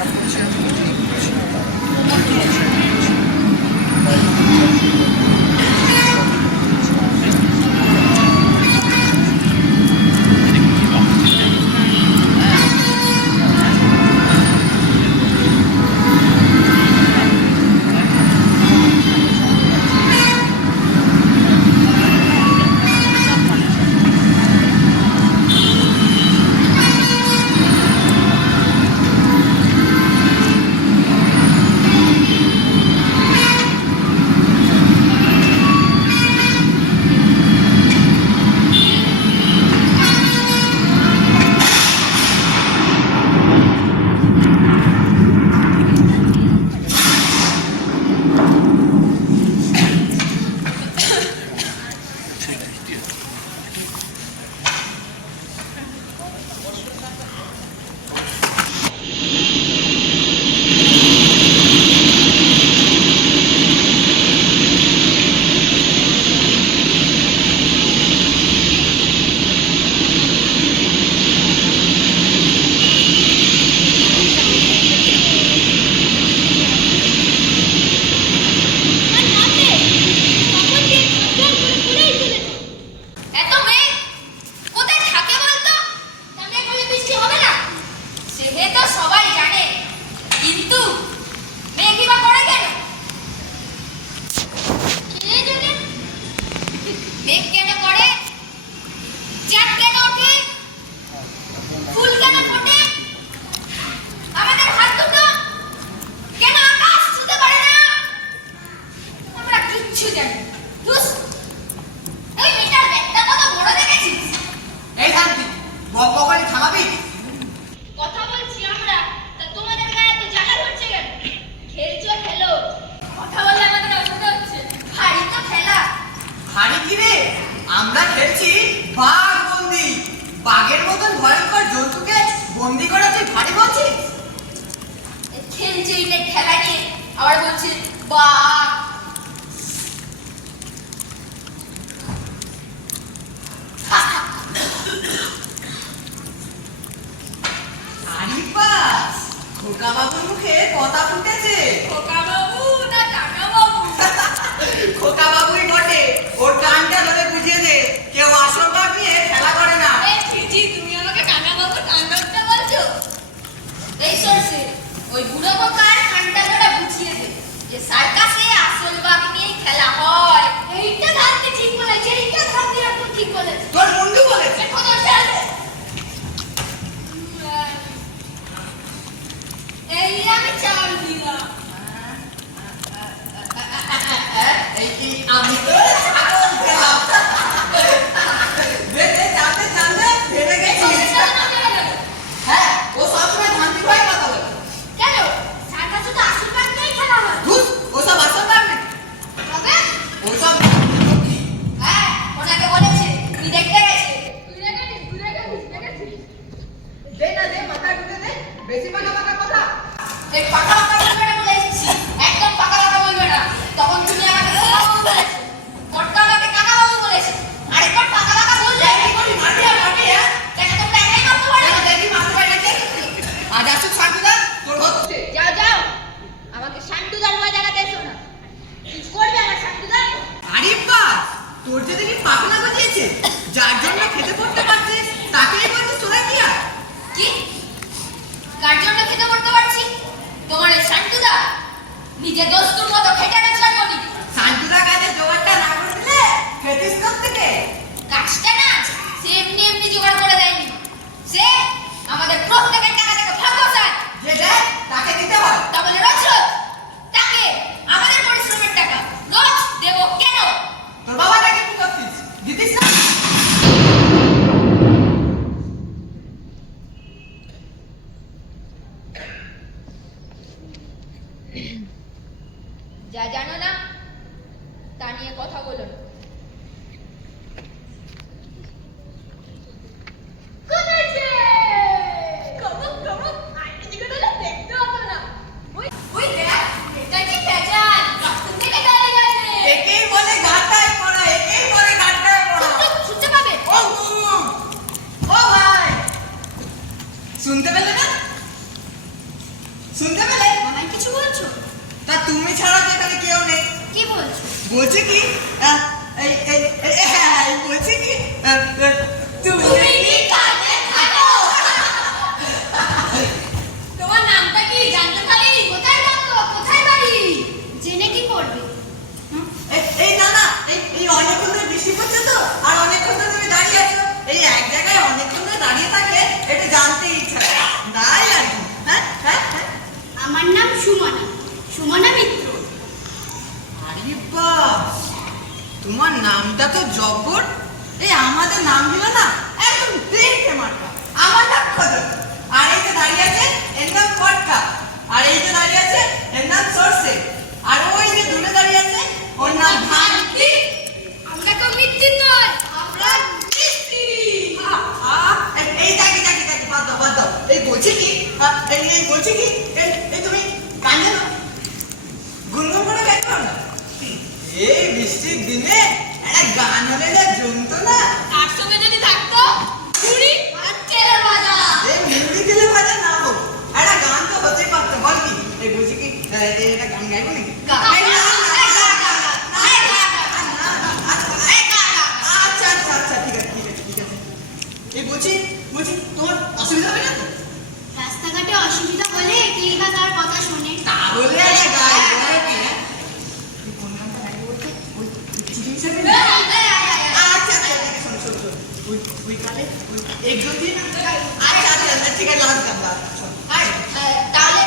যা করছে আমি ঠিক করছি না তারা আমরা খেলছি বাঘ বন্দি। বাঘের মতন ভয়ঙ্কর জন্তুকে বন্দি করা তুই ভারী বলছিস? খেলছে খেলা নিয়ে আবার বলছে বাঘ। খোকা বাবুর মুখে কথা ফুটেছে। খোকা বাবু না টাকা বাবু? খোকা বাবুই বটে। ওর কানটা ধরে বুঝিয়ে দে, কেউ আসল বাঘ নিয়ে খেলা করে না। তুমি আমাকে কানা বাবু টান ধরতে বলছো? এই সরষে ওই বুড়ো বোকার কানটা ধরে বুঝিয়ে দে যে সার্কাসে আসল বাঘ নিয়ে খেলা হয়। এইটা ধরতে ঠিক বলেছে, এইটা ধরতে আপনি ঠিক বলেছে। তোর বন্ধু বলেছে। এই আমি চাল দিলাম। আমি তো ছাগল দিলাম। জানতে জানতে ভেবে গেছিস। হ্যাঁ, ও সবসময় ধান্তি ভয় কথা বলে। কেন সার্কাসে তো আসল বাঘ নিয়ে খেলা হয়। ধুস, ওসব আসল বাঘ না। তবে ওসব হ্যাঁ, ওনাকে বলেছে তুই দেখতে গেছে। দে না দে, মাথা ঢুকে দে। বেশি পাকা পাকা কথা। এই পাকা পাকা বলবে না বলে এসেছি। একদম পাকা পাকা বলবে না। তখন তুমি আমাকে কাকা বাবু বলেছো। কটকা আমাকে কাকা বাবু বলেছে। আরেকবার পাকা পাকা বললে কি করি মারবি আর মারবি, হ্যাঁ? দেখে তোমরা একাই মারতে পারো। দেখি মারতে পারি নাকি? আজ আসুক শান্তিদা, তোর হচ্ছে। যাও যাও, আমাকে শান্তুদার ভয় দেখাতে এসো না। কি করবে আমার শান্তুদা? আরে বাস, তোর যে দেখি পাগলা বুঝিয়েছে। যার জন্য খেতে পড়তে পারছিস তাকেই বলছিস তোরা কি আর? কি কার জন্য খেতে পড়তে পারছি? তোমার এই শান্তুদা নিজে দোস্তুর মতো খেটে রোজগার করি। শান্তিদা কাজে জোগাড়টা না করে দিলে খেতিস থেকে। কাজটা না সে এমনি এমনি জোগাড় করে দেয়নি। সে আমাদের প্রত্যেকের টাকা থেকে ভাগ বসায়। যে দেয় তাকে দিতে হয়। তা বলে রোজ রোজ তাকে আমাদের পরিশ্রমের টাকা রোজ দেবো কেন? তোর বাবা তাকে কি করছিস? দিতিস না? যা জানো না তা নিয়ে কথা বলো না। একেই বলে ঘাটায় পড়া, একেই বলে ঘাটায় পড়া। শুনতে পাবে? ও ভাই, শুনতে পেলে না? শুনতে পেলে? আমায় কিছু বলছো? তা তুমি ছাড়া তো এখানে কেউ নেই। কি বলছো? বলছি কি বলছি কি তুমি কি কানে থাকো? তোমার নামটা কি জানতে পারি? কোথায় থাকো? কোথায় বাড়ি? জেনে কি করবে? এই না না এই অনেকক্ষণ ধরে বৃষ্টি পড়ছে তো, আর অনেকক্ষণ ধরে তুমি দাঁড়িয়ে আছো, এই এক জায়গায় অনেকক্ষণ ধরে দাঁড়িয়ে থাকলে এটা জানতে ইচ্ছা করে, তাই আর কি। হ্যাঁ, আমার নাম সুমনা, সুমনা মিত্র। আরে বাহ, তোমার নামটা তো জব্বর। এই আমাদের নামগুলো না একদম দেখে মার্কা। আমার নাম খদর, আর এই যে দাঁড়িয়ে আছে এর নাম কটকা, আর এই যে দাঁড়িয়ে আছে এর নাম সরষে, আর ওই যে দূরে দাঁড়িয়ে আছে ওর নাম ভান্তি। আমরা তো মিত্র নয়, আমরা মিস্ত্রি। এই জাকি বাদ দাও। এই বলছি কি এই বলছি কি এই তুমি গান জানো? গুনগুন করে গাইতে পারো না? এই বৃষ্টির দিনে একটা গান হলে যা জমতো না। তার সঙ্গে যদি থাকতো মুড়ি আর তেলের ভাজা। এই মুড়ি তেলে ভাজা না হোক, একটা গান তো হতেই পারতো, বল কি? এই বলছি কি এটা গান গাইবো নাকি? আচ্ছা ঠিক আছে। এই বলছি তোমার অসুবিধা হবে না তো? রাস্তাঘাটে অসুবিধা হলে কেই বা তার কথা শোনে। তাহলে একটা গাই বলো কি? হ্যাঁ, তুই কোন গানটা গাইবি বলতে? ওই চিঠি হিসেবে আচ্ছা শোন ওই কালে এক দু তিন আচ্ছা ঠিক আছে, লাস্ট গান শোন। তাহলে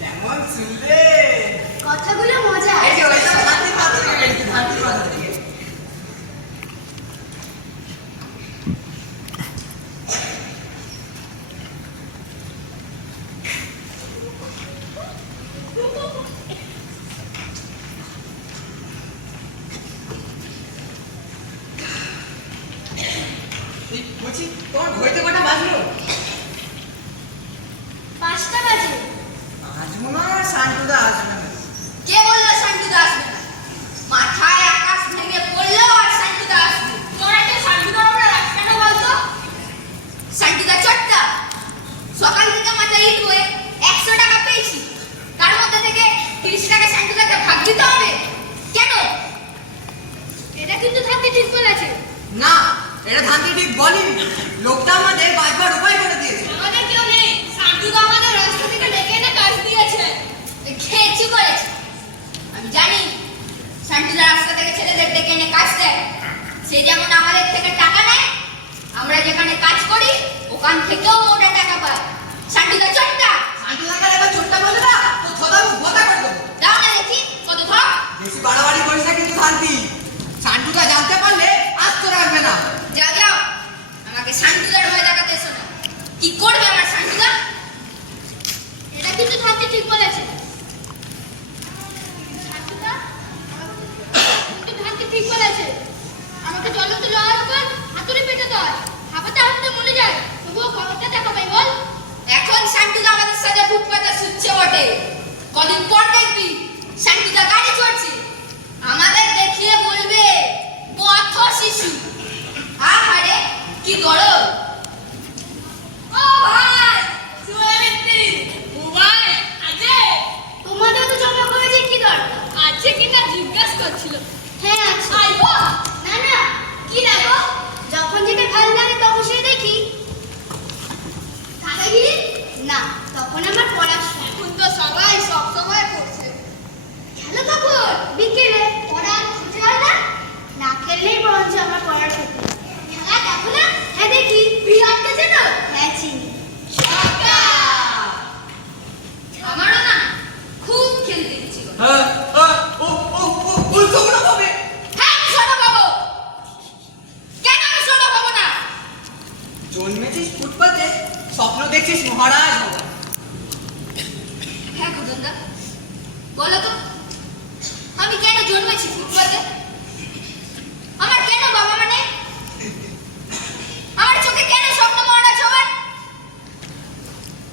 কেমন শুনলে? কথাগুলো মজা। এই যে ওইটা ভান্তি বাজাতে গেছে। বলছি তোমার ঘড়িতে কটা বাজলো? 5টা বাজে। আজ মনে হয় শান্তুদা আসবে না। কে বললো শান্তুদা আসবে না? মাথায় আকাশ ভেঙে পড়লেও আর শান্তুদা আসবে। তোরা কে শান্তুদার উপরে রাগ কেন বলতো? শান্তুদা চট্টা। সকাল থেকে মাথায় ইট হয়ে 100 টাকা পেয়েছি, তার মধ্যে থেকে 30 টাকা শান্তুদাকে ভাগ দিতে হবে কেন? এটা কিন্তু থাকতে ঠিক বলেছে। না, এটা ধান্তি ঠিক বলিনি। লোকটা আমাদের বাজবার উপায় করে দিয়েছে। আমাদের কেউ নেই, শান্তুদা আমাদের রাস্তা থেকে ডেকে এনে কাজ দিয়েছে। খেয়েছি করেছে। আমি জানি শান্তুদা রাস্তা থেকে ছেলেদের ডেকে এনে কাজ দেয়। সে যেমন আমাদের থেকে টাকা নেয়, আমরা যেখানে কাজ করি ওখান থেকেও মোটা টাকা পায়। শান্তুদা চট্টা। শান্তুদাকে এবার চোটটা বলে না তো থোদা বোতা করে দেবো। দাও না দেখি কত ধর। বেশি বাড়াবাড়ি করিস না কিন্তু শান্তি। শান্তুদা জানতে পারলে আস্ত রাখবে না। যাও আমাকে শান্তুদার ভয় দেখাতে এসো না। কি করবে আমার শান্তুদা? এটা কিন্তু থাকতে ঠিক বলেছে। শান্তুদা কিন্তু থাকতে ঠিক বলেছে। আমাকে জ্বলন্ত লোহার উপর হাতুড়ি পেটাতে হয়, হাঁপাতে হাঁপাতে মরে যায়, তবুও খবরটা দেখাবে বল। এখন শান্তুদা আমাদের সাথে ফুটপাতে শুচ্ছে বটে, কদিন পর দেখবি শান্তুদা গাড়ি চড়ছে, আমাদের দেখিয়ে বলবে পথ যখন যেটা ভালো লাগে তখন সেটা দেখি। দাদাগিরি না, তখন আমার পড়াশোনা। এখন তো সবাই সব সময় করছে। খেলো তখন বিকেলে, পড়া আর খুঁজে হয় না। না খেললেই বরঞ্চ আমার পড়ার ক্ষতি। খেলা দেখো না? হ্যাঁ দেখি। বিরাটকে চেনো? হ্যাঁ চিনি। ছক্কা। আমারও না খুব খেলতে ইচ্ছে করে। হ্যাঁ উল্টোগুলো হবে। হ্যাঁ আমি শোনো বাবু। কেন আমি শোনো বাবু না? জন্মেছিস ফুটপাতে, স্বপ্ন দেখছিস মহারাজ হওয়ার। হ্যাঁ খোদনদা, বলো তো আমি কেন জন্মেছি ফুটপাতে? আমার কেন বাবা মানে? আমার চোখে কেন স্বপ্ন মহারাজ হবার?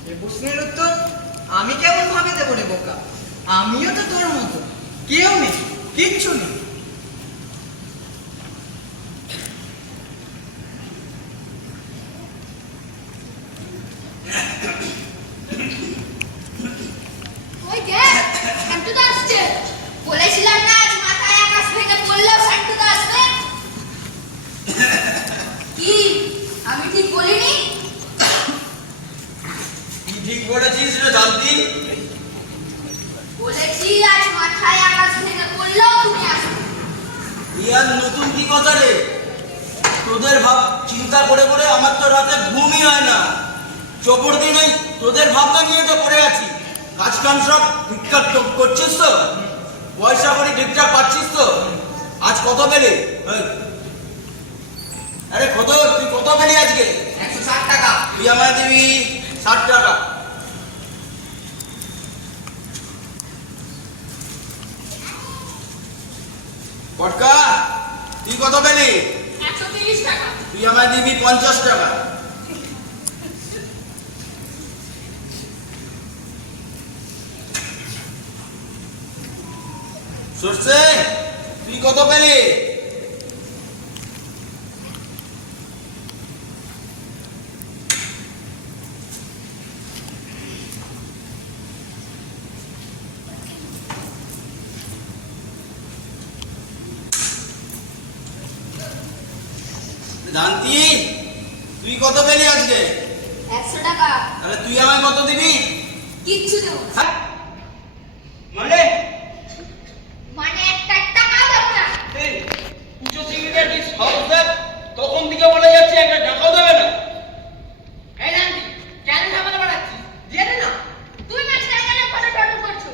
এ প্রশ্নের উত্তর আমি কেমন ভাবে দেবো রে বোকা? আমিও তো তোর মতো, কেউ নেই, কিচ্ছু নেই। ওই দেখ শান্তুদা আসছে। বলেছিলাম না আজ মাথায় আকাশ ভেঙে পড়লেও শান্তুদা আসবে। কি আমি ঠিক বলিনি? তুই ঠিক বলেছিস রে জানতি। বলেছি আজ মাথায় আকাশ ভেঙে পড়লেও তুমি আসবে। ইয়ার নতুন কি কথা রে? তোদের ভাব চিন্তা করে করে আমার তো রাতে ঘুমই হয় না। চোপড় দিন ওই তোদের ভাবনা নিয়ে তো পড়ে আছি। কাজ কাম সব ঠিকঠাক করছিস তো? পয়সা করি ঠিকঠাক পাচ্ছিস তো? আজ কত পেলি? আরে কত, তুই কত পেলি আজকে? 160 টাকা। তুই আমায় দিবি 60 টাকা। পটকা, তুই কত পেলি? 130 টাকা। তুই আমায় দিবি 50 টাকা। সরষে, তুই কত পেলি? জানতি, তুই কত পেলি আজকে? 100 টাকা। তাহলে তুই আমায় কত দিবি? কিচ্ছু দেবো না। হ্যাঁ? মানে মানে একটা টাকাও দেবো না। এই পুজো সিঙ্গিটা কি সাহস দেখ? তখন থেকে বলে যাচ্ছে একটা টাকাও দেবে না। এই জানতি, কেন ঝামেলা বাড়াচ্ছিস? জেনে না। তুই মাঝখানে কেন ফটো টটো করছো?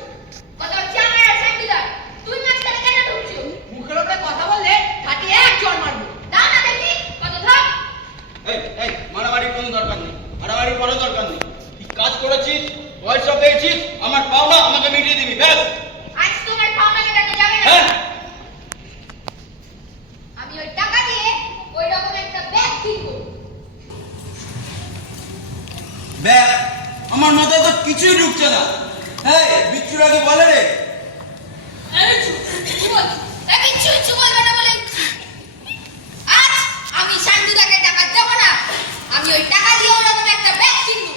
কথা হচ্ছে আমার আর শান্তিদার। তুই মাঝখানে কেন ঢুকছো? মুখের ওপরে কথা বললে ফাটিয়ে এক চড় মারবো। দাও না দেখি কত ধর। এই মারামারির কোনো দরকার নেই। মারামারির কোনো দরকার নেই। তুই কাজ করেছিস, পয়সা পেয়েছিস, আমার পাওনা আমাকে মিটিয়ে দিবি, ব্যাস। আজ তোমার পাওনা মেটাতে যাবে না। হ্যাঁ, আমি ওই টাকা দিয়ে ওই রকম একটা ব্যাগ কিনবো। ব্যাস। আমার মাথায় তো কিছুই ঢুকছে না। এই বিচ্ছুরা কি বলে রে? এই চুপ বল। এই বিচ্ছু ইচ্ছু বলবে না বলে। আজ আমি শান্তুদাকে টাকা দেব না। আমি ওই টাকা দিয়ে ওই রকম একটা ব্যাগ কিনবো।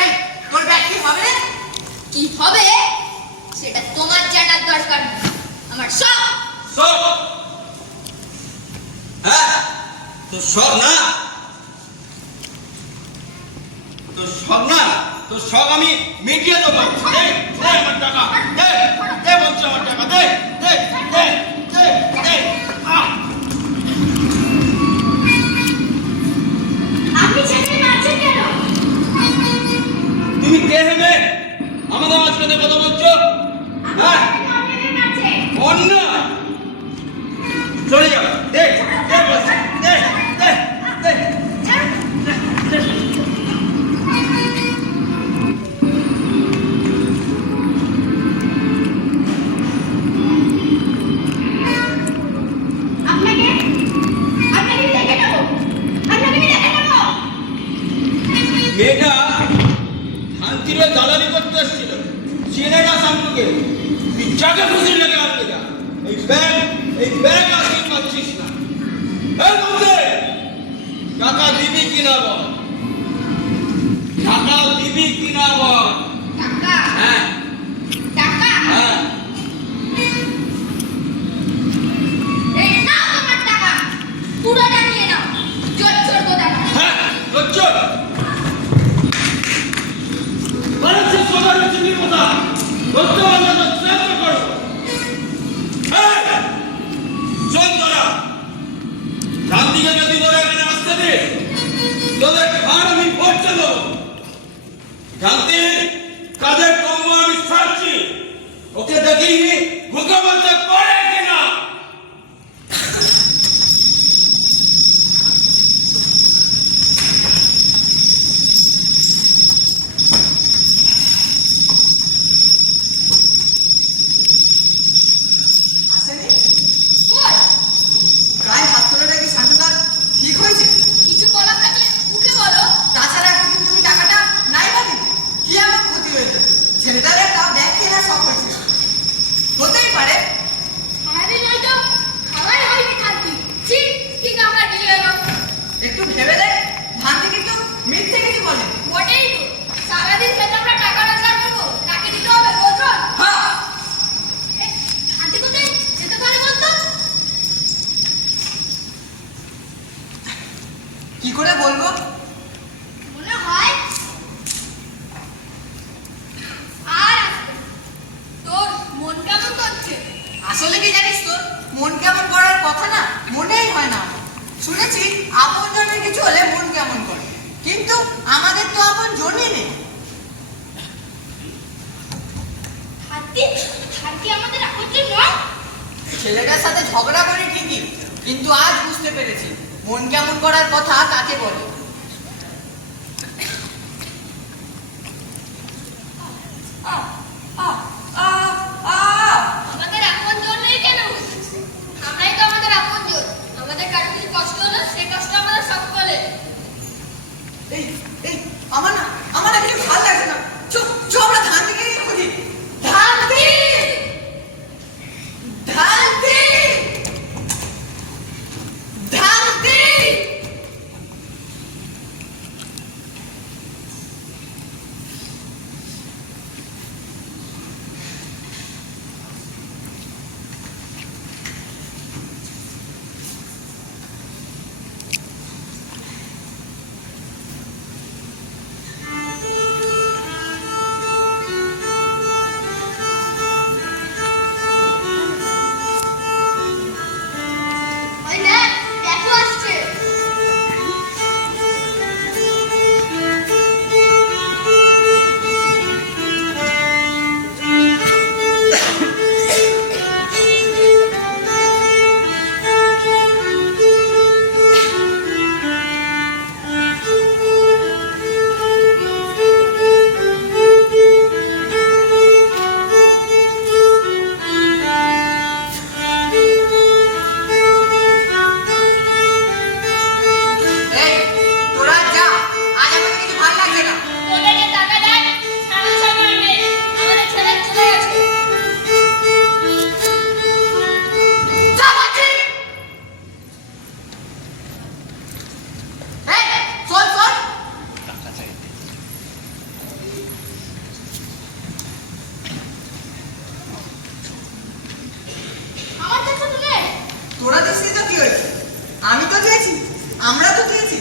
এই তোর ব্যাগ কি হবে? কি হবে সেটা তোমার জানার দরকার নেই। আমার সব সব? হ্যাঁ, তো সব না, তো সব না, তো সব আমি মিটিয়ে দেবো। দে দে আমার টাকা, দে দে বলছি আমার টাকা, দে দে দে দে দে। আপনি ছেলেকে মারছেন কেন? তুমি কে হেবে আমাদের মাঝখানে কথা বলছো? হ্যাঁ, আপনি মারছেন। অন্য চলে যাও। দে দে বলছি, দে দে দে। আপনাকে আপনাকে দেখে নেবো। আপনাকে দেখে নেবো। মেয়েটা শান্তিরে দালালি করতে এসেছিল। চেনে না শান্তুকে। তুই যাকে খুশি লেগে আনতে যা। এই ব্যাগ আর তুই পাচ্ছিস না। এই বলছে টাকা দিবি কিনা বল, টাকা দিবি কিনা বল। টাকা হ্যাঁ টাকা হ্যাঁ, এই নাও তোমার টাকা পুরোটা নিয়ে নাও। শান্তিকে যদি তোরা এখানে আসতে দে, তোদের ঘর আমি পড়তে দেবো। শান্তি কাজের কম্ব আমি ছাড়ছি, ওকে দেখিনি মুখে বলতে পারে কিনা। আসেনি? কই? গায়ে হাত তোলাটা কি শান্তদার ঠিক হয়েছে? কিছু বলার থাকলে মুখে বলো। তাছাড়া এতদিন তুমি টাকাটা নাই বা দিতে, কি আমার ক্ষতি হয়েছে? ছেলেটার একটা ব্যাগ কেনার শখ হয়েছে, হতেই পারে। সারাদিন হয়তো খাওয়াই হয়নি থাকবি। ছি, কি কামড়া গিলে এলো। একটু ভেবে দেখ, ভান্তি কিন্তু মিথ্যে কিছু বলে। মোটেই তো। সারাদিন খেতে আমরা টাকা রোজগার করবো, তাকে দিতে হবে রোজ রোজ। হ্যাঁ, এই, শান্তি কোথায় যেতে পারে বলতো? কি করে বলবো? মনে হয় আর আসবে না। তোর মন কেমন করছে? আসলে কি জানিস তো, মন কেমন করার কথা না মনেই হয় না আমার। শুনেছি আপন জনের কিছু হলে মন কেমন করে, কিন্তু আমাদের তো আপন জনই নেই। হাতি হাতি আমাদের আপত্তি নয়। ছেলেটার সাথে ঝগড়া করি ঠিকই, কিন্তু আজ বুঝতে পেরেছি মন কেমন করার কথা কাকে বলে। আহ, আহ, আহ, আহ। আমাদের আপন জন নেই কেন? আমরাই তো আমাদের আপন জন। আমাদের কারো কিছু কষ্ট হলো, সেই কষ্ট আমাদের সকলে। এই এই আমার না কিছু ভালো লাগছে না। চুপ চুপ, আমরা ধান থেকে খুঁজি। ধানতি ধানতি ধানতি। ওই না, দেখো আসছে। এই তোরা যা, আজ আমাদের কিছু ভালো লাগছে না। ওদেরকে টাকা দেয়, সারা সময় নেই। আমাদের ছেলে চলে গেছে। যা বলছি। এই শোন শোন, আমার কাছে তো নেই। তোরা দিসনি তো কি হয়েছে? আমি তো দিয়েছি, আমরা তো দিয়েছি।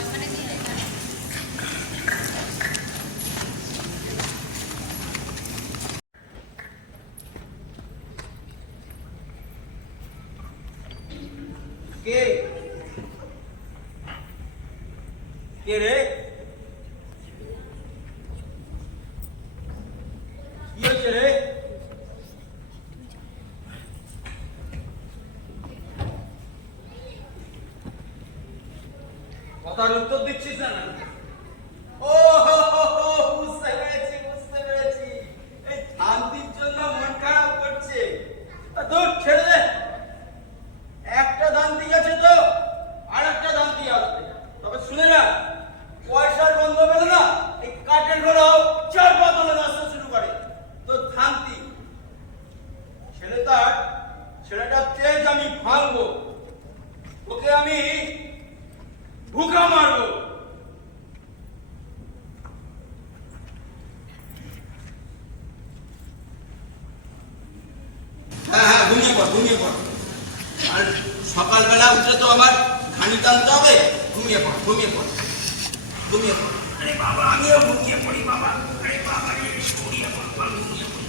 ওখানে দিয়ে দে। কে কে রে? কি হয়েছে রে? কথার উত্তর দিচ্ছিস না? ও হো হো হো, বুঝতে পেরেছি। এই শান্তির জন্য মন খারাপ করছে। তোর ছেড়ে দে। একটা দান্তি গেছে তো আর একটা দান্তি আসবে। তবে শুনে না, পয়সার বন্ধ পেলে না এই কাঠের ঘোড়াও চার পাতলে নাচতে শুরু করে। তো শান্তি ছেলেটার তেজ আমি ভাঙবো, ওকে আমি ভুকা মারবো। ঘুমিয়ে পড়। আর সকালবেলা উঠে তো আমার ঘানি টানতে হবে। ঘুমিয়ে পড়, ঘুমিয়ে পড়, ঘুমিয়ে পড়। আরে বাবা, আমিও ঘুমিয়ে পড়ি বাবা। আরে বাবা রে, ঘুমিয়ে পড়, বাবা, ঘুমিয়ে পড়ি।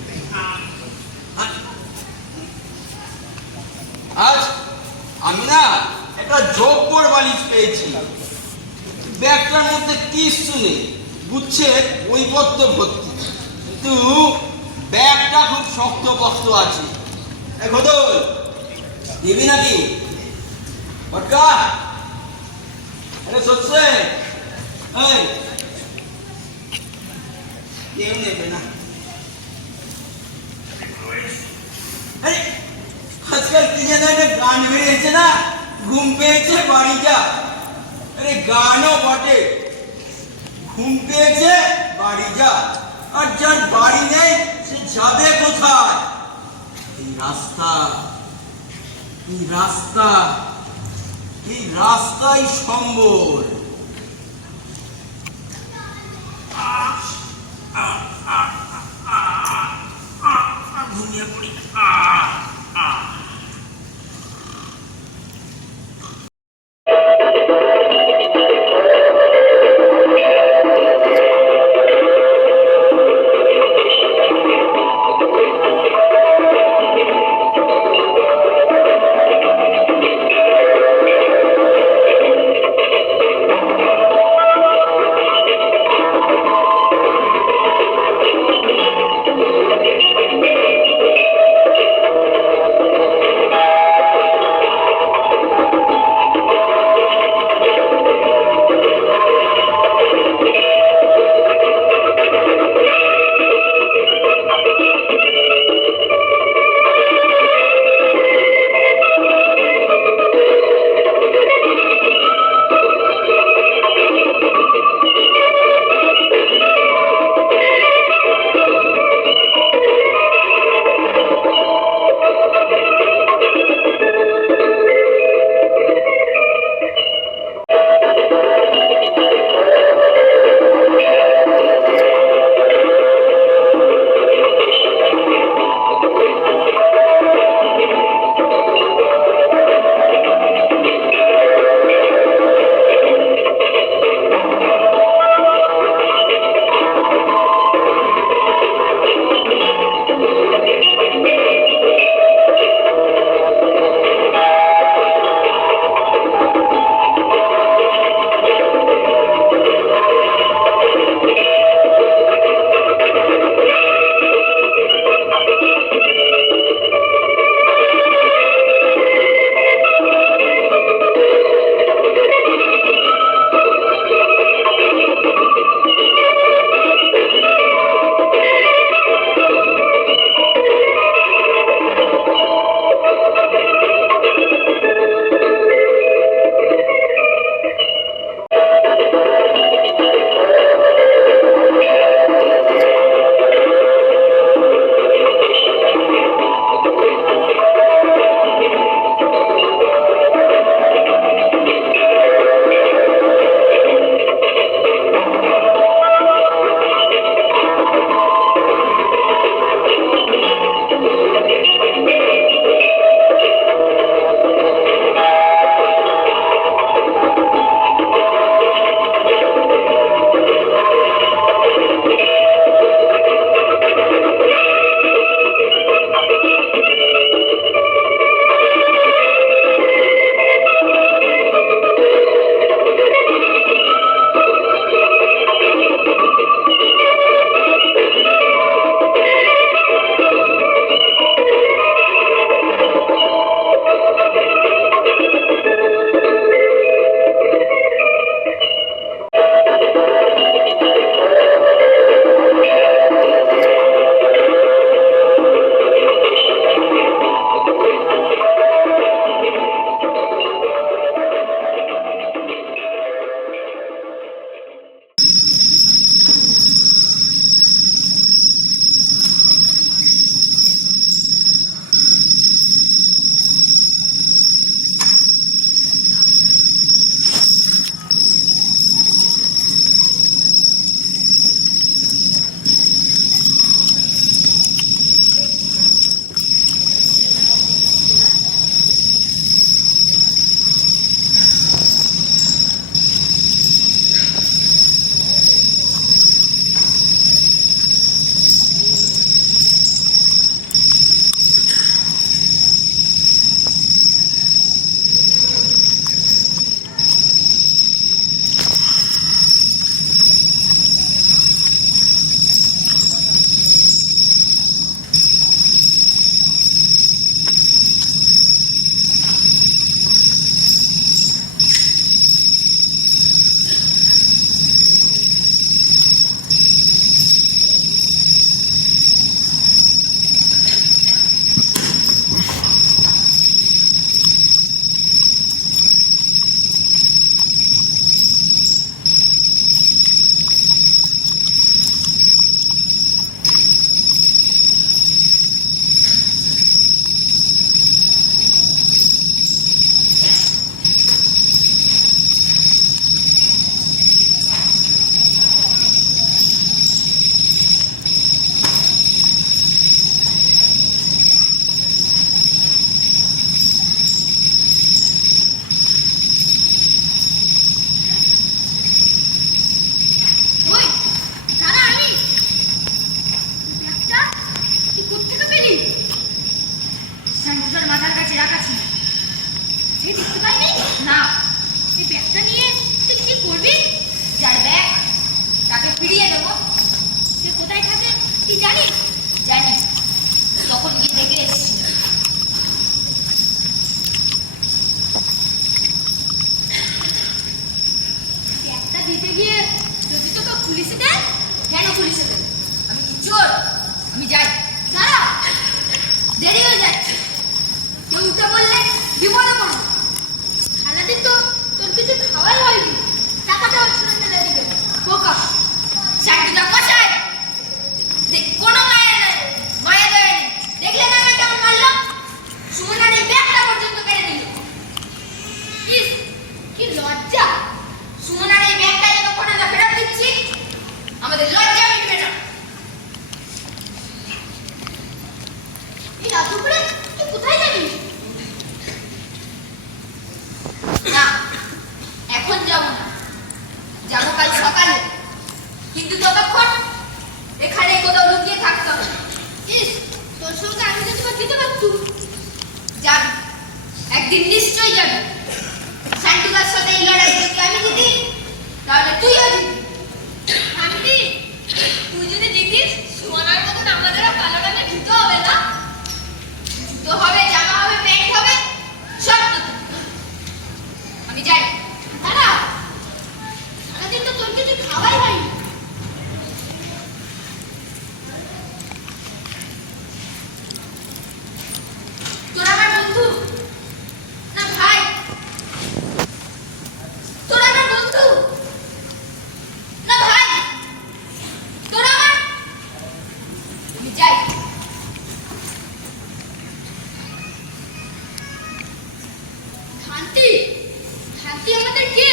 আজ আমি না একটা জব্বর বালিশ পেয়েছি। ব্যাগটার মধ্যে কিচ্ছু নেই, গুচ্ছের বইপত্র ভর্তি, কিন্তু ব্যাগটা খুব শক্ত পক্ত আছে। ঘদল দিবি নাকি পটকা? আরে সচ্ছে এই কেউ নেবে না। আরে আজকাল কি যেন একটা গান বেরিয়েছে না, ঘুম পেয়েছে বাড়ি যা। আরে গানও বটে, ঘুম পেয়েছে বাড়ি যা। আর যার বাড়ি নেই সে যাবে কোথায়? এই রাস্তা, এই রাস্তা, এই রাস্তাই সম্বল। ঘুমিয়ে পড়ি। উড়িয়ে দেবো। সে কোথায় থাকে তুই জানিস? জানি, তখন গিয়ে দেখে এসেছি। একটা দিতে গিয়ে যদি তোকে পুলিশে দেয়? কেন পুলিশে দেবে? আমি কি চোর? আমি যাই। দাঁড়া, দেরি হয়ে যাচ্ছে, কেউ উঠে বললে বিপদে পড়বো। সারাদিন তো তোর কিছু খাওয়াই হয়নি, টাকাটা শুনে ফেলে দিবে। পোকা সাইডটা কষায় দেখ, কোনো মায়া নাই, মায়া দেয়নি। দেখলে না আমি কেমন মারলাম? সুমনার এই ব্যাগটা পর্যন্ত কেড়ে নিল। ইস, কি লজ্জা! সুমনার এই ব্যাগটা যতক্ষণ না ফেরত দিচ্ছি, আমাদের লজ্জা মিটবে না। এই রাত দুপুরে তুই কোথায় যাবি? না, এখন যাবো না, যাবো কাল সকালে। কিন্তু ততক্ষণ এখানে কোথাও লুকিয়ে থাকতে হবে। ইস, তোর সঙ্গে আমি যদি দিতে পারতুম। যাবি, একদিন নিশ্চয়ই যাবি। শান্তিদার সাথে এই লড়াই যদি আমি জিতি, তাহলে তুইও জিতবি। শান্তি, তুই যদি জিতিস, সুমনার মতন আমাদেরও কালো রঙের জুতো হবে না? জুতো হবে, জামা হবে, প্যান্ট হবে, সব নতুন। আমি যাই। দাঁড়া, সারাদিন তো তোর কিছু খাওয়াই হয়নি। তোরা আমার বন্ধু না ভাই? তোরা আমার বন্ধু না ভাই? তোরা আমার, আমি যাই। শান্তি, শান্তি আমাদের কে?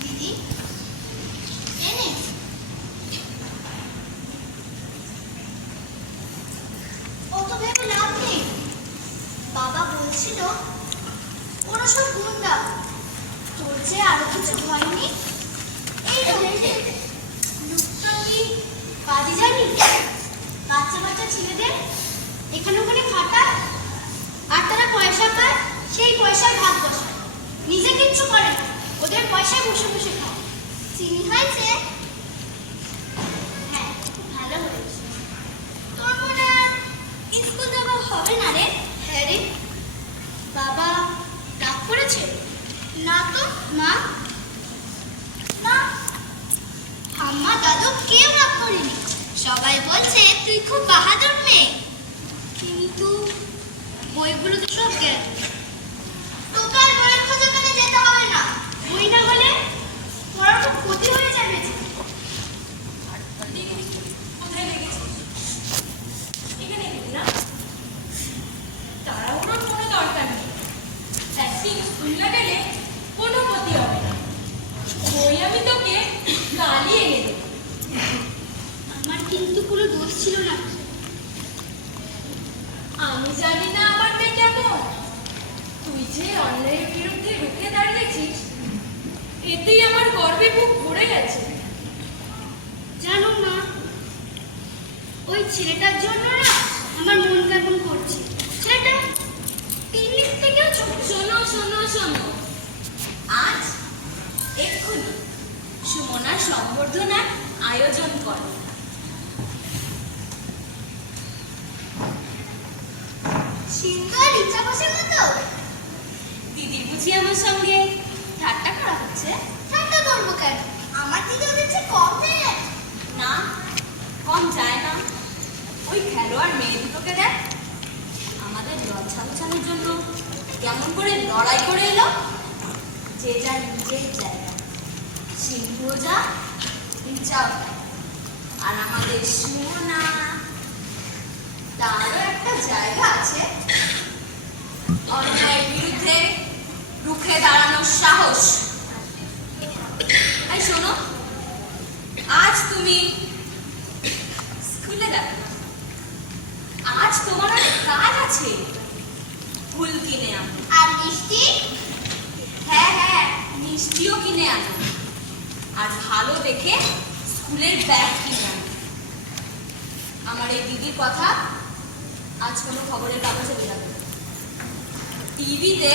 দিদি, এনে অত ভেবে লাভ নেই। বাবা বলছিল ওরা সব গুন্ডা, তোর যে আরো কিছু হয়নি। এই লুকটা কি কাজে জানি? বাচ্চা বাচ্চা ছেলেদের এখানে ওখানে খাটায়, আর তারা পয়সা পায়, সেই পয়সায় ভাত বসায়, নিজে কিচ্ছু করে না, ওদের পয়সায় বসে বসে খায়। চিনি হয়েছে? হ্যাঁ, ভালো হয়েছে। তোর মনে আর স্কুল যাওয়া হবে না রে? হ্যাঁ রে। বাবা রাগ করেছে? না তো। মা? না, আম্মা দাদু কেউ রাগ করেনি। সবাই বলছে তুই খুব বাহাদুর মেয়ে। কিন্তু বইগুলো তো সব জ্ঞান। তোকে আর বইয়ের খোঁজে কানে যেতে হবে না। বই না হলে পড়ার খুব ক্ষতি হয়ে যাবে। কোথায় লেগেছিস? এখানে গেলি না? তাড়াহুড়োর কোনো দরকার নেই। একদিন স্কুল না গেলে কোনো ক্ষতি হবে না। বই আমি তোকে কালই এনে দেবো। আমার কিন্তু কোনো দোষ ছিল না। আমি জানি না আমার মেয়ে কেমন, তুই যে অন্যায়ের বিরুদ্ধে রুখে দাঁড়িয়েছিস, এতেই আমার গর্বে বুক ভরে গেছে। জানো না, ওই ছেলেটার জন্য না সুমনার সংবর্ধনার আয়োজন করে। সিন্ধু আর ইচ্ছা বসে মতো দিদি বুঝি আমার সঙ্গে ঠাট্টা করা হচ্ছে? ঠাট্টা করবো কেন? আমার দিকে ওদের চেয়ে কম নেই। না, কম যায় না। ওই খেলোয়াড় মেয়ে দুটোকে দেখ, আমাদের লজ্জা ঘোচানোর জন্য কেমন করে লড়াই করে এলো। যে যার নিজের জায়গা, সিন্ধুও যা, ইচ্ছাও তাই। আর আমাদের সুমনা, তারও একটা জায়গা আছে, অন্যায়ের বিরুদ্ধে রুখে দাঁড়ানোর সাহস। এই শোনো, আজ তুমি স্কুলে যাবে না, আজ তোমার একটা কাজ আছে, ফুল কিনে আনো। আর মিষ্টি? হ্যাঁ হ্যাঁ, মিষ্টিও কিনে আনো। আর ভালো দেখে স্কুলের ব্যাগ কিনে আনো। আমার এই দিদির কথা আজ কোনো খবরের কাগজে বেরাবে না, টিভিতে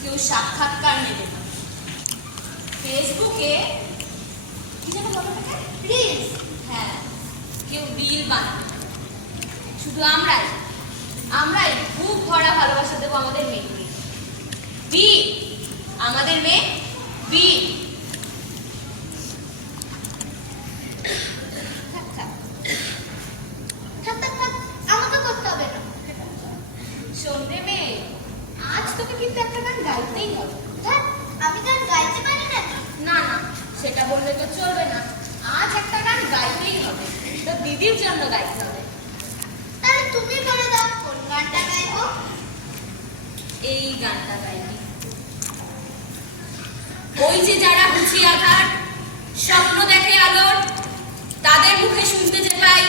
কেউ সাক্ষাৎকার নেবে না, ফেসবুকে কি যেন বলো তাকে, রিলস? হ্যাঁ, কেউ রিল বানাবে না। শুধু আমরাই খুব ভরা ভালোবাসা দেবো আমাদের মেয়েকে। বীর, আমাদের মেয়ে বীর। থাক থাক থাক থাক থাক, আমাকে করতে হবে না। শোন রে মেয়ে, আজ তোকে কিন্তু একটা গান গাইতেই হবে। ধ্যাৎ, আমি গান গাইতে পারি না। না না, সেটা বললে তো চলবে না, আজ একটা গান গাইতেই হবে, তো দিদির জন্য গাইতে হবে। তাহলে তুমি বলে দাও কোন গানটা গাইবো। এই গানটা গাইবি। ওই যে যারা বুঝি আধার স্বপ্ন দেখে আলোর, তাদের মুখে শুনতে যে পাই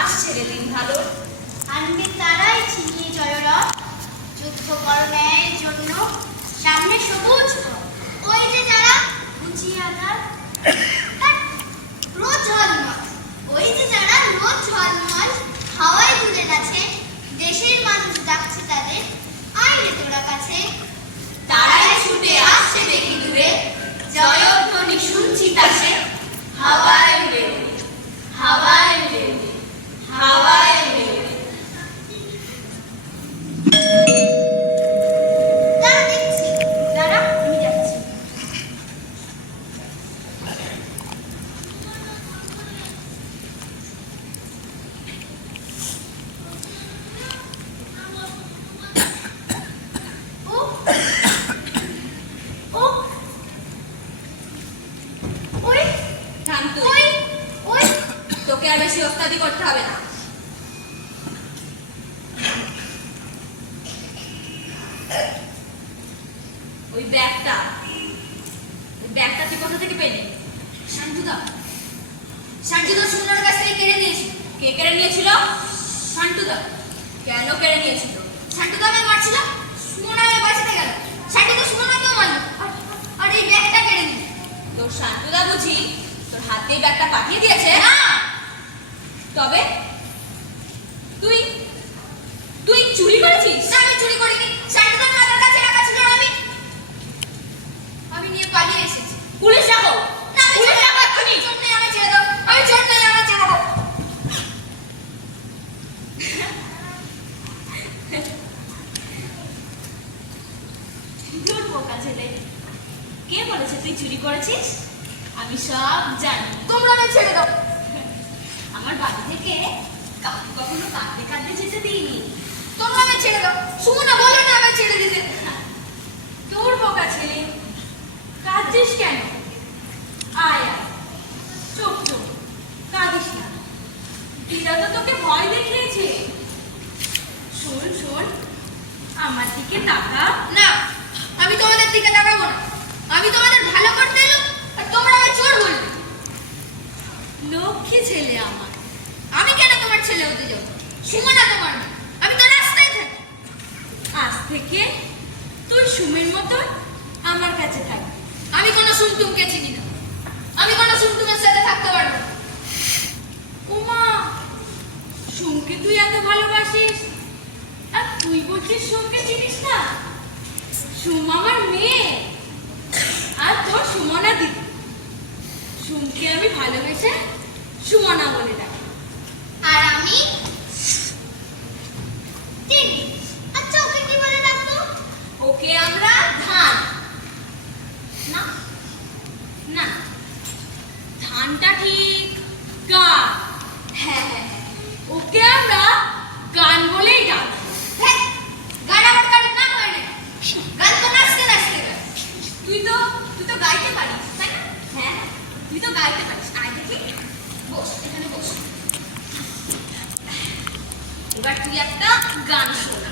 আসছে রে দিন ভালো। আনবে তারাই ছিনিয়ে জয়রথ, যুদ্ধ করণের জন্য সামনে সবুজ পথ। ওই যে যারা বুঝিয়ে আধার রোজ ঝলমল, ওই যে যারা রোজ ঝলমল হাওয়ায় দুলে গেছে, দেশের মানুষ ডাকছে তাদের আয় রে তোরা কাছে। তারাই ছুটে আসছে দেখি দূরে, জয়ধ্বনি শুনছি তাসে, হাওয়ায় উড়ে উড়ে, হাওয়ায় উড়ে উড়ে, হাওয়ায় উড়ে উড়ে। দাঁড়া দেখছি, দাঁড়া আমি যাচ্ছি। ও ও ওই থাম তুই, ওই ওই তোকে আর বেশি ওস্তাদি করতে হবে না। ওই ব্যাগটা তুই কোথা থেকে পেলি? শান্তুদা সুমনার কাছ থেকে কেড়ে নিয়েছিল। কে কেড়ে নিয়েছিল? শান্তুদা। কেন কেড়ে নিয়েছিল? শান্তুদা আমি মারছিল, সুমনা আমি বাঁচাতে গেল, শান্তুদা সুমনাকেও মারল, আর এই ব্যাগটা কেড়ে নিল। তোর শান্তুদা বুঝি তোর হাতে ব্যাগটা পাঠিয়ে দিয়েছে? না। তবে তুই চুরি করেছিস? না, আমি চুরি করিনি, শান্তুদার মাথার কাছে রাখা ছিল, আমি নিয়ে পালিয়ে এসেছি। পুলিশ ডাকো। না, পুলিশ ডাকো এক্ষুনি। চোর নেই, আমায় ছেড়ে দাও, আমি চোর নেই, আমায় ছেড়ে দাও। দূর বোকা ছেলে, কে বলেছে তুই চুরি করেছিস? আমি সব জানি। তোমরা আমায় ছেড়ে দাও। আমার বাড়ি থেকে কাউকে কখনো কাঁদতে কাঁদতে যেতে দিইনি। তোমরা আমায় ছেড়ে দাও। সুমনা বলো না আমায় ছেড়ে দিতে। তোর বোকা ছেলে, কাঁদছিস কেন? আয় আয়, চোখ চোখ, কাঁদিস না, দিদা তো তোকে ভয় দেখিয়েছে। শোন শোন, আমার দিকে তাকা। না, আমি তোমাদের দিকে তাকাবো না, আমি তোমাদের ভালো করতে এলাম আর তোমরা আমায় চোর বলবে। লক্ষ্মী ছেলে আমার, আমি কেন তোমার ছেলে হতে যাবো? সুমনা তোমার না, আমি তো রাস্তায় থাকি। আজ থেকে তুই সুমের মতো আমার কাছে থাকবি। আমি কোনো সুমটুমকে চিনি না, আমি কোনো সুমটুমের সাথে থাকতে পারবো না। উমা, সুমকে তুই এত ভালোবাসিস আর তুই বলছিস সুমকে চিনিস না? সুম আমার মেয়ে আর তোর সুমনা দিদি, সুমকে আমি ভালোবেসে সুমনা বলে ডাকি। আর আমি টিনি। আচ্ছা ওকে কি বলে ডাকতো? ওকে আমরা ধান। না না, ধানটা ঠিক গান। হ্যাঁ হ্যাঁ হ্যাঁ, ওকে আমরা গান বলেই ডাকি। হ্যাঁ, গান আবার কার নাম হয় না? গান তো নাচতে নাচতে গায়। তুই তো গাইতে পারিস তাই না? হ্যাঁ, তুই তো গাইতে পারিস। আয় দেখি, বস এখানে বস। এবার তুই একটা গান শোনা।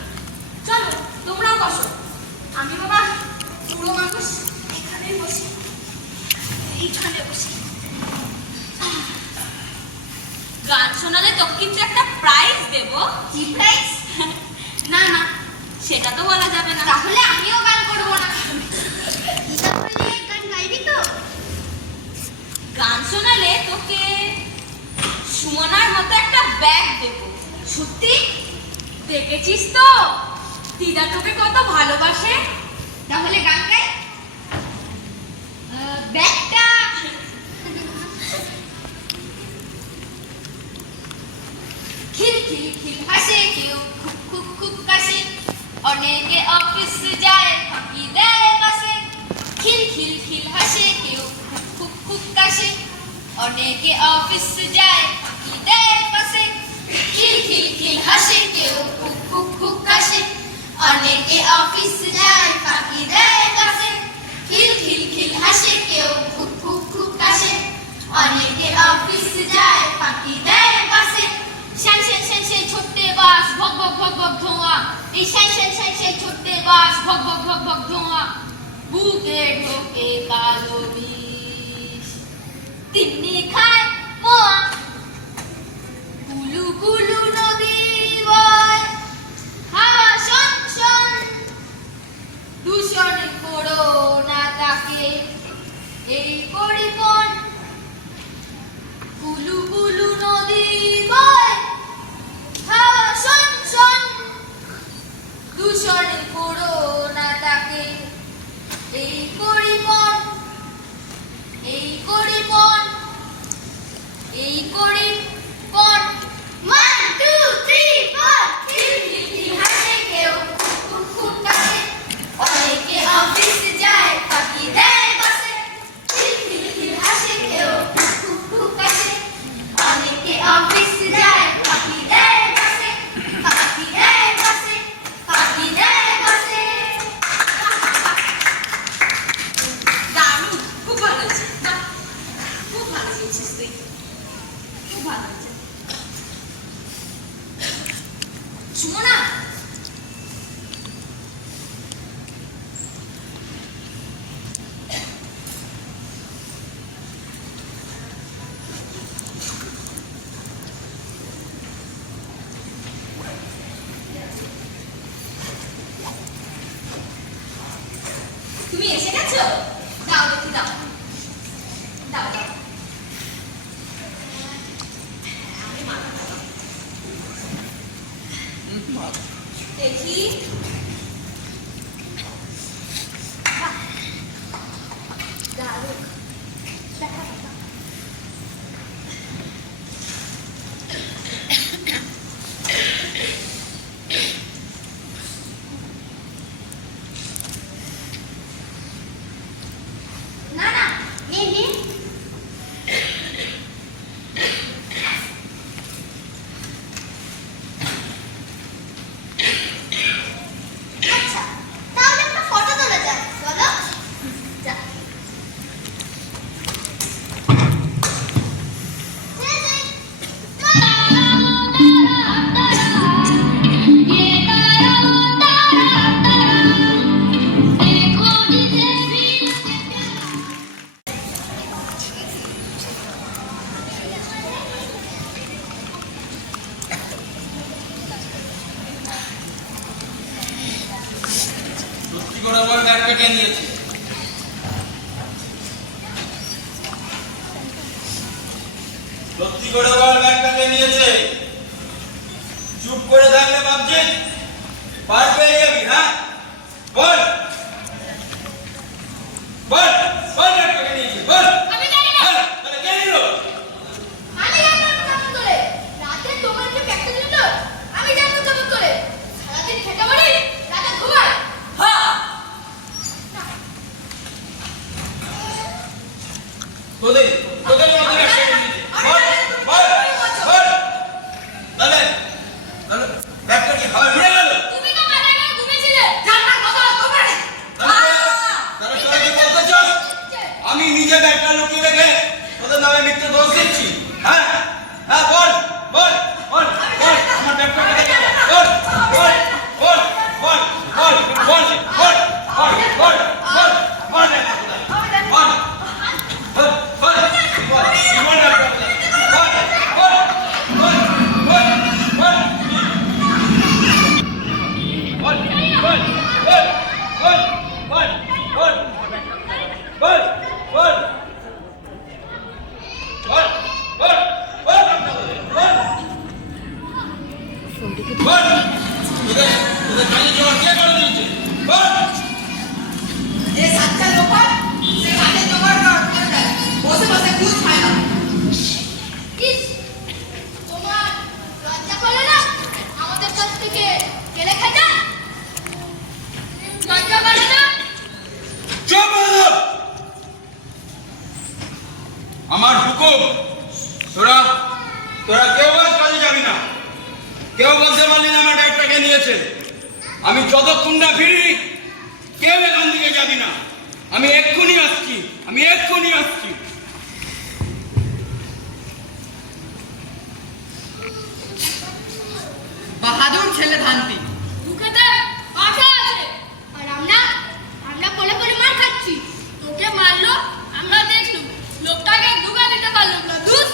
চলো তোমরাও বসো। আমি বাবা পুরো মানুষ, এখানেই বসি, এইখানে বসি। গান শোনালে তোকে কিন্তু একটা প্রাইজ দেব। কি প্রাইজ? না না, সেটা তো বলা যাবে না। তাহলে আমিও গান করবো না। হিসাব করে দিয়ে গান গাইবি তো? গান শোনালে তোকে সুমনার মতো একটা ব্যাগ দেব। সত্যি? দেখেছিস তো দিদা তোকে কত ভালোবাসে। তাহলে গান গাই। ব্যাগটা খিল খিল খিল হাসে কেউ, খুব খুব খুব কাশে, অনেকে অফিস যায় ফাঁকি দেয় পাশে। খিল খিল খিল হাসে কেউ, খুব খুব খুব কাশে, অনেকে অফিস যায় ফাঁকি দেয় পাশে। খিল খিল খিল হাসে কেউ, খুব খুব খুব কাশে, অনেকে অফিস যায় ফাঁকি দেয় পাশে। খিল খিল খিল হাসে কেউ, খুব খুব খুব কাশে, অনেকে অফিস যায় ফাঁকি দেয় পাশে। শ্যান শ্যান শ্যান সেই ছোট্টে বাস, ভক ভক ভক ভক ধোঁয়া। এই শ্যান শ্যান শ্যান সেই ছোট্টে বাস, ভক ভক ভক ভক ধোঁয়া। বুকে ঢোকে কালো বিষ, তিন্নি খায় মোয়া। কুলু কুলু নদী বয়, হাওয়া শন শন, দূষণ করো না তাকে, এই পরিপন। কুলু কুলু নদী বয়, হাওয়া শন শন, দূষণ করো না তাকে, এই পরিপন, এই পরিপন, এই পরিপন। 1 2 3 4 খিল খিল খিল হাসে কেউ, খুব খুব কাশে, অনেকে অফিস যায় ফাঁকি দেয় বাসে। খিল খিল খিল হাসে কেউ, খুব খুব কাশে, অনেকে অফিস যায় ফাঁকি দেয় বাসে। ফাঁকি দেয় বাসে, ফাঁকি দেয় বাসে। দারুণ, খুব ভালো হয়েছে। বাহ, খুব ভালো গেয়েছিস তুই, খুব ভালো হয়েছে। সুমনা, তুমি এসে গেছো? দাও দেখি, দাও দাও দাও। আমি মাথা দাও দেখি। বাহ, দারুণ। দেখা দেখা। না না নে নে। আচ্ছা তাহলে একটা ফটো তোলা যাক, বলো? যা। নে নে। সত্যি করে বল ব্যাগটা কে নিয়েছে? সত্যি করে বল ব্যাগটা কে নিয়েছে? চুপ করে থাকলে ভাবছিস পার পেয়ে যাবি, হ্যাঁ? বল বল বল ব্যাগটা কে নিয়েছে, বল। আমি জানি না। হ্যাঁ, আবার ঘুরে গেল। তুমি তো কানে কানে ঘুমিয়েছিলে। জানা কথা তোমার তারা তোরা কি বলতে চাস? আমি নিজে ব্যাগটা লুকিয়ে রেখে তোদের নামে মিথ্যে দোষ দিচ্ছি? হ্যাঁ হ্যাঁ, বল বল বল বল, আমার ব্যাগটা কোথায় গেল? বল বল বল বল বল বল বল বল বল বল বল ব্যাগটা কোথায়? বল বল বল বল, জীবন ব্যাগটা কোথায়? বল বল বল বল বল বল বল বল বল বল বল বল বল বল বল বল, তোদের কাজে জোগাড় কে করে দিয়েছে? বল। যে সাচ্চা লোপার সে কাজে জোগাড় করে দেয়, বসে বসে ঘুষ খায় না। ইস, তোমার লজ্জা করে না আমাদের কাছ থেকে কেলে খাইতা? লজ্জা করে না? চুপ হলো। আমার হুকুম, তোরা তোরা কেউ আজ কাজে যাবি না। কেউ বলতে পারলি না আমার ব্যাগটাকে নিয়েছে। আমি যতক্ষণ না ফিরি কেউ এখান থেকে যাবি না। আমি এক্ষুনি আসছি, আমি এক্ষুনি আসছি। বাহাদুর ছেলে ধান্তি। মুখেতে কথা আছে। আর আমরা কোলে কোলে মার খাচ্ছি। তোকে মারলো, আমরা দেখলুম। লোকটাকে দুগা দিতে পারলাম না। দুস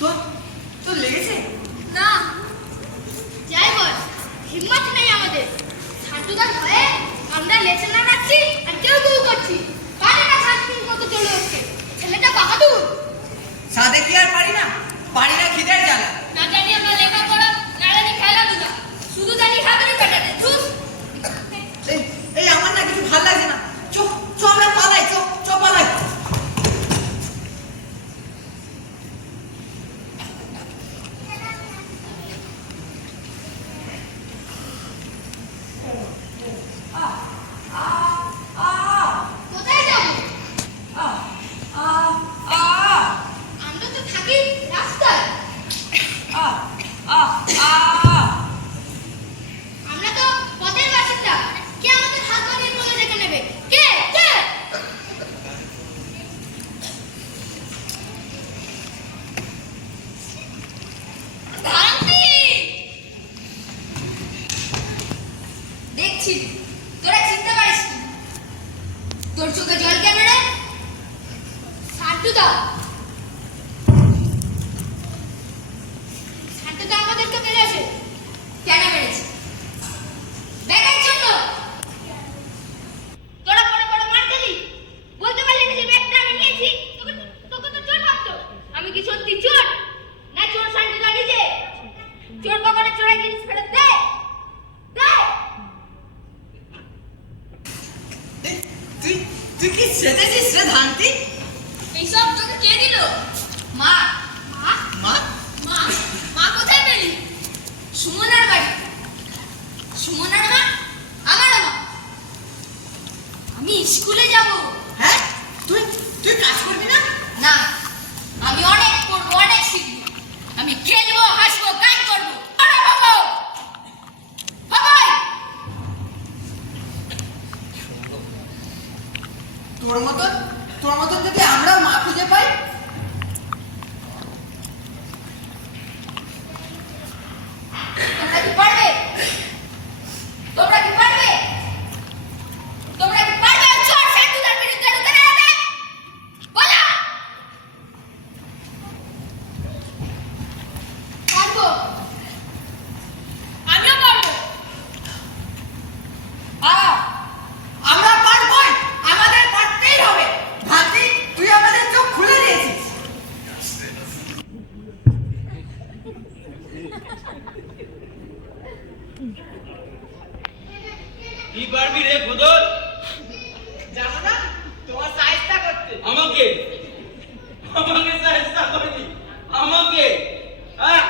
তো তো লেগেছে? না, যাই বল, হিম্মত নেই আমাদের। ছাটুদার ভয়ে আমরা লেছে না রাখছি আর কেউ কেউ করছি। পারে না ছাটুর মতো চলে আসছে। ছেলেটা বাহাদুর। সাদে কি আর পারি না? পারি না খিদের জ্বালা। না জানি আমরা লেখাপড়া, না জানি খেলাধুলা, শুধু জানি হাতুড়ি পেটাতে। ধুস। এই এই আমার না কিছু ভালো লাগছে না। চো চো আমরা পালাই, চো চো পালাই। কোথায় যাবো? আমরা তো থাকি রাস্তায়। আমরা তো পথের বাসিন্দা। কে আমাদের হাত বাড়িয়ে বলে ডেকে নেবে? কে কে? ধান্তি! দেখছি তোরা চিনতে পারিস কি? তোর চোখে জল কেন রে? সান্টুদা সান্টুদা আমাদেরকে মেরেছে। কেন মেরেছে? ব্যাগের জন্য। তোরা বড় বড় মার খেলি, বলতে পারলি না যে ব্যাগটা আমি নিয়েছি। তোকে তো চোর ভাবতো। আমি কি সত্যি চোর? না চোর সান্টুদা নিজে? চোর কখনো চোরের জিনিস ফেরত দেয়? দেয়? তুই তুই কি সেজেছিস রে ধান্তি? এইসব তোকে কে দিল? মা। মা? মা মা? মা কোথায় পেলি? সুমনার বাড়ি। সুমনার মা? আমারও মা। আমি স্কুলে যাব। হ্যাঁ তুই তুই কাজ করবি না? না, আমি অনেক পড়বো, অনেক শিখবো। আমি খেলবো, হাসবো, গান করবো। আরে বাবা! বাবাই! তোর মতন যদি আমরাও মা খুঁজে পাই। তোমরা কি পারবে? তোমরা কি পারবে? তোমরা কি পারবে চোর সান্টুদার বিরুদ্ধে রুখে দাঁড়াতে? বলো! পারবো। আমিও পারবো। আমরা পারবই, আমাদের পারতেই হবে। ধান্তি তুই আমাদের চোখ খুলে দিয়েছিস। কি পারবি রে ভোদর? জানো না তোমার সাইজটা করতে। আমাকে আমাকে সাহায্য করবি? আমাকে? হ্যাঁ,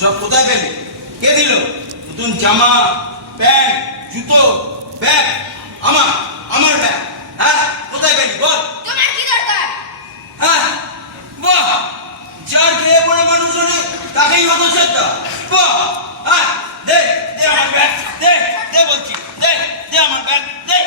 সব কোথায় পেলে? কে দিল? নতুন জামা, প্যান্ট, জুতো, ব্যাগ, আমার ব্যাগ। হ্যাঁ, কোথায় গেলি বল? তোমার কি দরকার? হ্যাঁ, বাহ, যার খেয়ে পড়ে মানুষ হলে তাকেই হতো শ্রদ্ধা। বাহ, হ্যাঁ, দে আমার ব্যাগ, দে বলছি, দে আমার ব্যাগ, দে।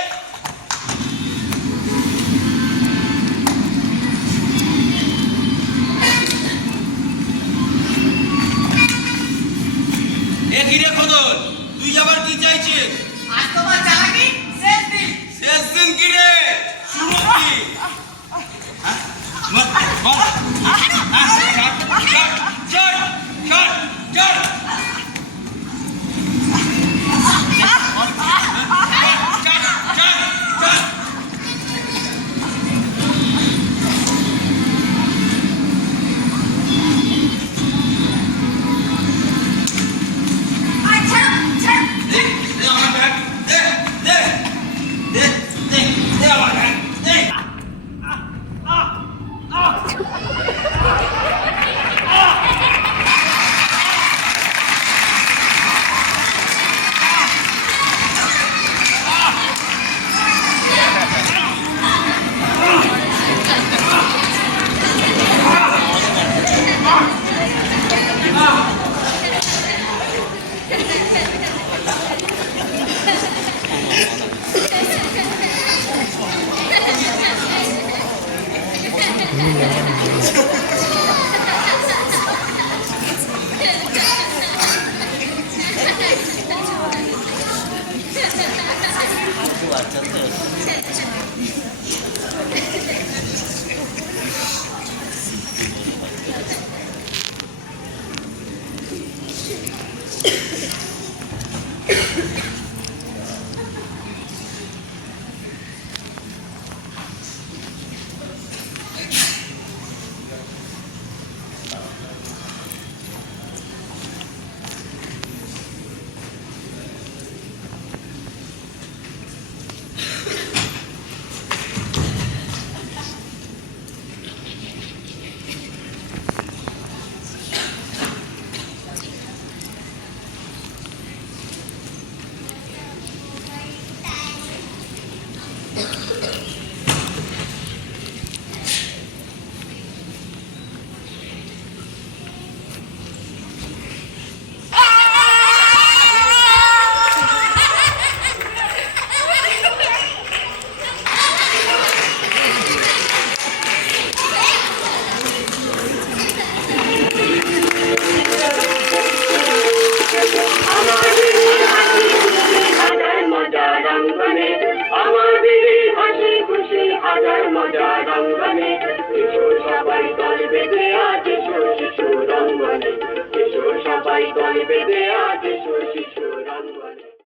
এ কিরে খোদন, তুই আবার কি চাইছিস? আর তোমার চালাকি শেষ দিন। শেষ দিন কি রে? শুরু কি? হ্যাঁ? বল, বল। হ্যাঁ, চল। আচ্ছা, ছাড়। দে আমার ব্যাগ, দে আমার ব্যাগ, দে। সবাই দল বেঁধে আছে শিশু রঙ্গনে।